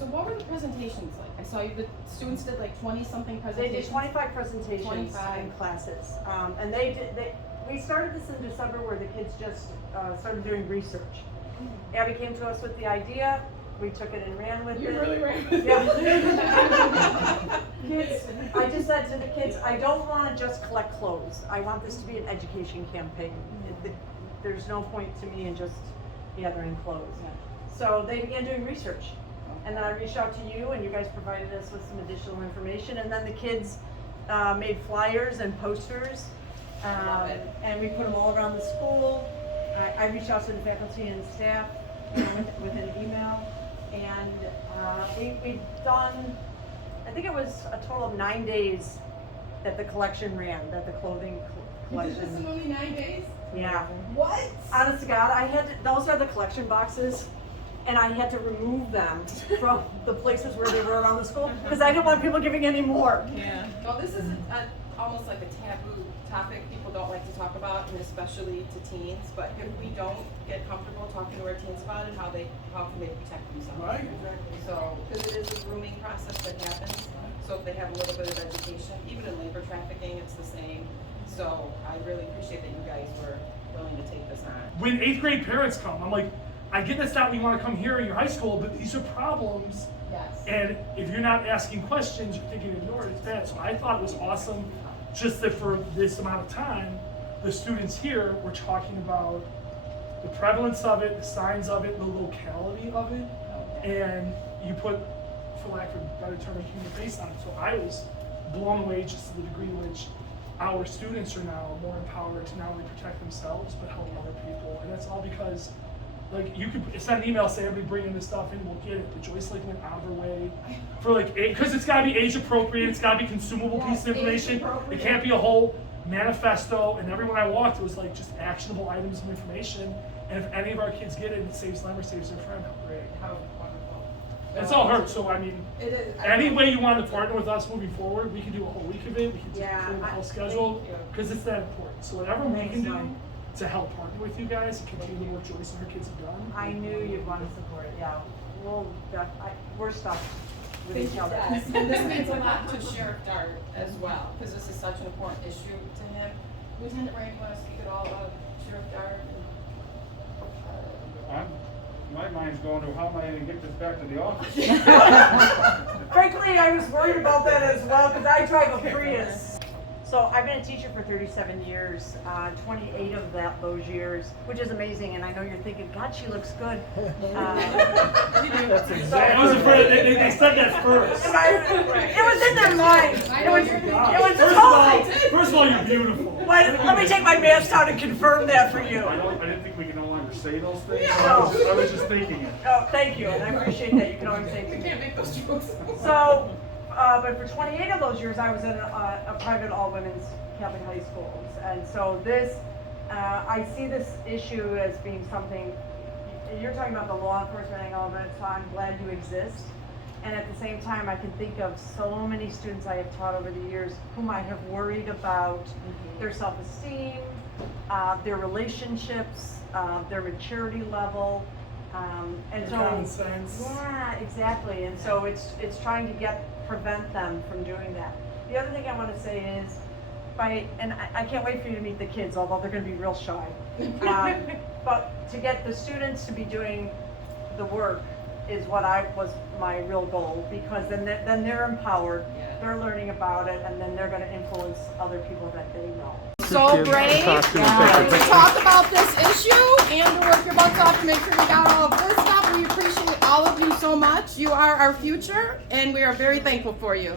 So what were the presentations like? I saw the students did like 20-something presentations. They did 25 presentations 25. in classes. And we started this in December where the kids just started doing research. Abby came to us with the idea. We took it and ran with it. You really ran with it. Yeah. Kids, I just said to the kids, I don't want to just collect clothes. I want this to be an education campaign. There's no point to me in just gathering clothes. Yeah. So they began doing research. And then I reached out to you and you guys provided us with some additional information. And then the kids made flyers and posters. And we put them all around the school. I reached out to the faculty and staff with an email. And we've done, I think it was a total of 9 days that the collection ran, that the clothing collection. You did this in only 9 days? Yeah. What? Honest to God, those are the collection boxes, and I had to remove them from the places where they were around the school, because I didn't want people giving any more. Yeah. Well, this is almost like a taboo topic people don't like to talk about, and especially to teens. But if we don't get comfortable talking to our teens about it, how can they protect themselves? Right. So, because it is a grooming process that happens. So if they have a little bit of education, even in labor trafficking, it's the same. So I really appreciate that you guys were willing to take this on. When 8th grade parents come, I'm like, I get that's not what you want to come here in your high school, but these are problems. Yes. And if you're not asking questions, you're thinking ignore it, it's bad. So I thought it was awesome just that for this amount of time, the students here were talking about the prevalence of it, the signs of it, the locality of it, and you put, for lack of a better term, a human face on it. So I was blown away just to the degree to which our students are now more empowered to not only protect themselves, but help other people. And that's all because, like, you could send an email, say, everybody bring in this stuff in, we'll get it. But Joyce, like, went out of her way for, like, because it's gotta be age appropriate, it's gotta be consumable piece of information. It can't be a whole manifesto, and everyone I walked, it was like just actionable items of information. And if any of our kids get it, it saves them or saves their friend, how great. How wonderful. It's all hurt, so I mean, It is. any way you want to partner with us moving forward, we can do a whole week of it, we can do Yeah, a whole thank schedule, you. because it's that important. So whatever we Thanks, can do Mike. to help partner with you guys and continue the work Joyce and her kids have done. I knew you'd want to support it, yeah. We're stuck with each other. Yes, and this means a lot to Sheriff Dart as well, because this is such an important issue to him. Lieutenant Ray, you want to speak at all about Sheriff Dart? My mind's going to how am I going to get this back to the office? Frankly, I was worried about that as well, because I drive a Prius. So I've been a teacher for 37 years, 28 of those years, which is amazing. And I know you're thinking, God, she looks good. That's exactly. I was afraid they said that first. It was in their mind. First of all, you're beautiful. Let me take my mask down and confirm that for you. I didn't think we could no longer say those things. No. I was just thinking it. Oh, thank you, and I appreciate that. You can always say. We can't make those jokes. So, but for 28 of those years, I was in a private all-women's Catholic high schools, and so this, I see this issue as being something. You're talking about the law enforcement angle of it, so I'm glad you exist. And at the same time, I can think of so many students I have taught over the years whom I have worried about their self-esteem, their relationships, their maturity level. And so, Common sense. yeah, exactly. And so it's trying to prevent them from doing that. The other thing I want to say is, and I can't wait for you to meet the kids, although they're going to be real shy. But to get the students to be doing the work is what was my real goal, because then they're empowered, they're learning about it, and then they're going to influence other people that they know. So brave to talk about this issue and to work your butts off to make sure you got all of this stuff. We appreciate all of you so much. You are our future, and we are very thankful for you.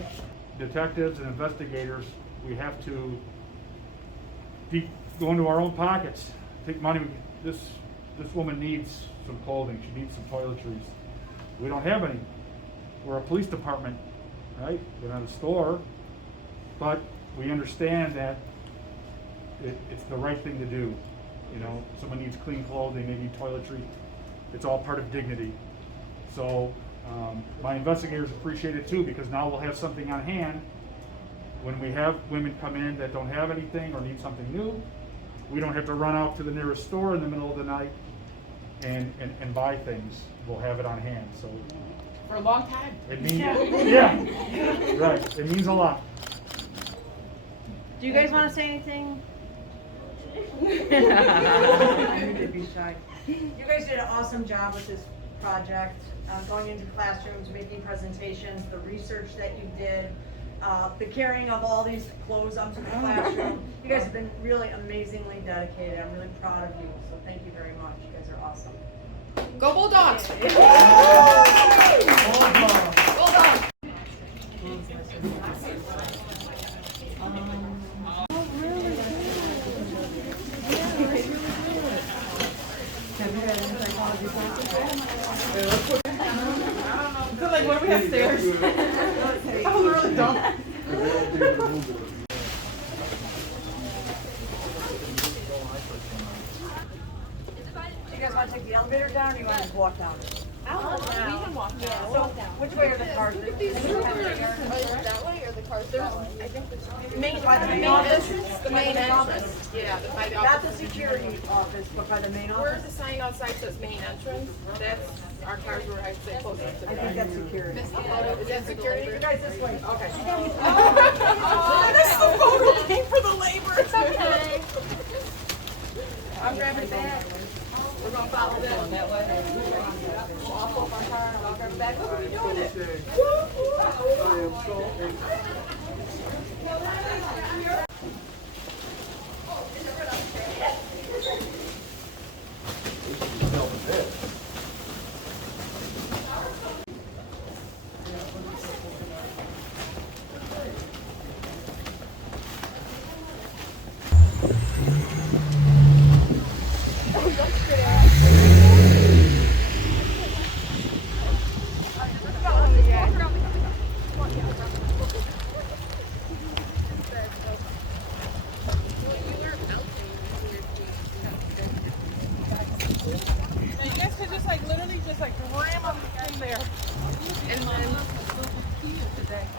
Detectives and investigators, we have to go into our own pockets, take money. This woman needs some clothing. She needs some toiletries. We don't have any. We're a police department, right? We're not a store, but we understand that it's the right thing to do. You know, someone needs clean clothing, they need toiletry. It's all part of dignity. So my investigators appreciate it too, because now we'll have something on hand when we have women come in that don't have anything or need something new. We don't have to run out to the nearest store in the middle of the night and buy things. We'll have it on hand. So For a long time. It means, yeah, right, it means a lot. Do you guys wanna say anything? I knew they'd be shy. You guys did an awesome job with this project, going into classrooms, making presentations, the research that you did, the carrying of all these clothes up to the classroom. You guys have been really amazingly dedicated. I'm really proud of you, so thank you very much. You guys are awesome. Go Bulldogs! Bulldogs! I feel like, what do we have stairs? I really don't. Do you guys wanna take the elevator down, or you wanna just walk down? We can walk down. So, which way are the cars? That way or the cars that way? I think the main, By the main main office? entrance, the main entrance. Yeah, by the Not office. the security office, but by the main Where's office? the sign outside says main entrance? That's, our cars were, I'd say, closer to I think that. that's security. Is that security? You guys this way. Okay. That's the photo came for the labor. It's okay. I'm grabbing that. We're gonna follow them that way. I'll pull my car and I'll grab it back. Look, what are you doing it? You guys could just like literally just like ram them in there. And then